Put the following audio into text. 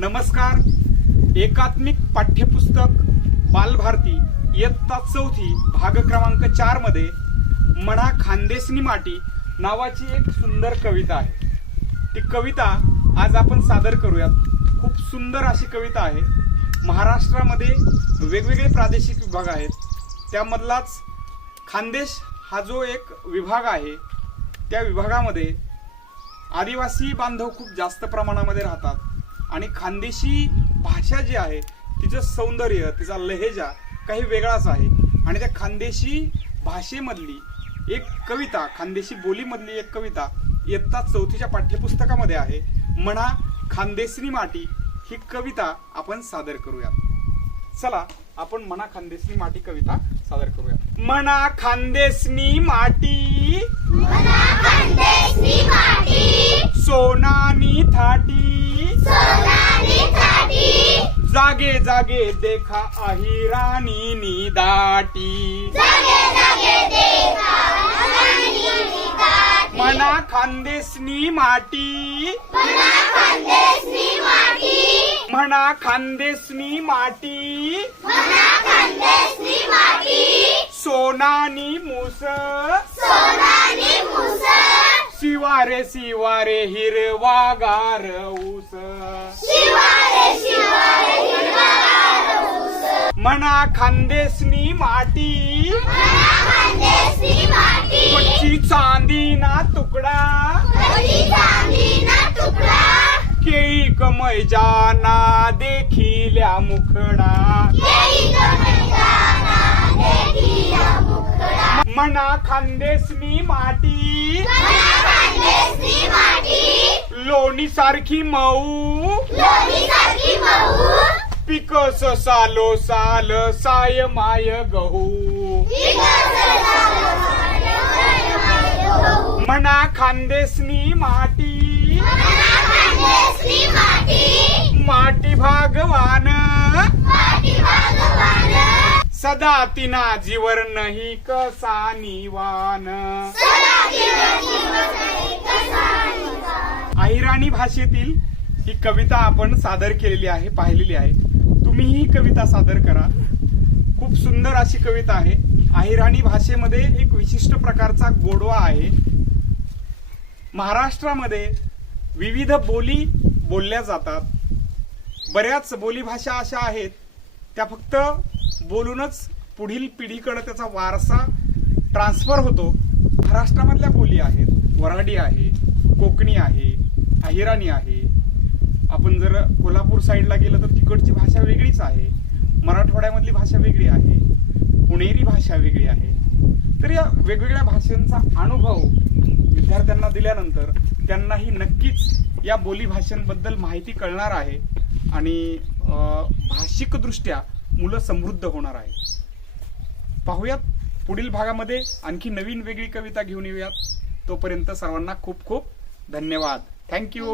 नमस्कार. एकात्मिक पाठ्यपुस्तक बालभारती इयत्ता चौथी भाग क्रमांक चारमध्ये म्हणा खानदेसनी माटी नावाची एक सुंदर कविता आहे. ती कविता आज आपण सादर करूयात. खूप सुंदर अशी कविता आहे. महाराष्ट्रामध्ये वेगवेगळे प्रादेशिक विभाग आहेत. त्यामधलाच खानदेश हा जो एक विभाग आहे त्या विभागामध्ये आदिवासी बांधव खूप जास्त प्रमाणामध्ये राहतात. आणि खानदेशी भाषा जी आहे तिचं सौंदर्य तिचा लहेजा काही वेगळाच आहे. आणि त्या खानदेशी भाषेमधली एक कविता खानदेशी बोलीमधली एक कविता इयत्ता चौथीच्या पाठ्यपुस्तकामध्ये आहे. म्हणा खानदेसनी माटी ही कविता आपण सादर करूयात. चला आपण मना खानदेसनी माटी कविता सादर करूया मना खानदेसनी माटी. सोनानी थाटी जागे जागे देखा अहिराणी नी दाटी. मना खानदेसनी माटी. म्हणा खानदेसनी माटी. सोनानी मुस. शिवारे शिवारे हिरवा गार ऊस म्हणा खानदेसनी माटी. कच्ची चांदी ना तुकडा. केळी कमय जाना देखिल्या मुखडा. म्हणा खानदेसनी माटी. लोणी सारखी मऊ. पिकस सालो साल साय माय गहू. म्हणा खानदेसनी माटी. माटी भागवान. सदा तिना जीवर नाही कसा निवान. अहिराणी भाषेतील ही कविता आपण सादर केलेली आहे पाहिलेली आहे. तुम्ही ही कविता सादर करा. खूप सुंदर अशी कविता आहे. अहिराणी भाषेमध्ये एक विशिष्ट प्रकारचा गोडवा आहे. महाराष्ट्रामध्ये विविध बोली बोलल्या जातात. बऱ्याच बोलीभाषा अशा आहेत. त्या फक्त बोलूनच पुढील पिढीकडे त्याचा वारसा ट्रान्सफर होतो. महाराष्ट्रामधल्या बोली आहेत. वराडी आहे कोकणी आहे अहिराणी आहे आपण जर कोल्हापूर साईडला गेलं तर तिकडची भाषा वेगळीच आहे. मराठवाड्यामधली भाषा वेगळी आहे. पुणेरी भाषा वेगळी आहे. तर या वेगवेगळ्या भाषांचा अनुभव विद्यार्थ्यांना दिल्यानंतर त्यांनाही नक्कीच या बोली भाषांबद्दल माहिती कळणार आहे आणि भाषिकदृष्ट्या मुलं समृद्ध होणार आहे पाहूयात पुढील भागामध्ये आणखी नवीन वेगळी कविता घेऊन येऊयात. तोपर्यंत सर्वांना खूप खूप धन्यवाद. थँक्यू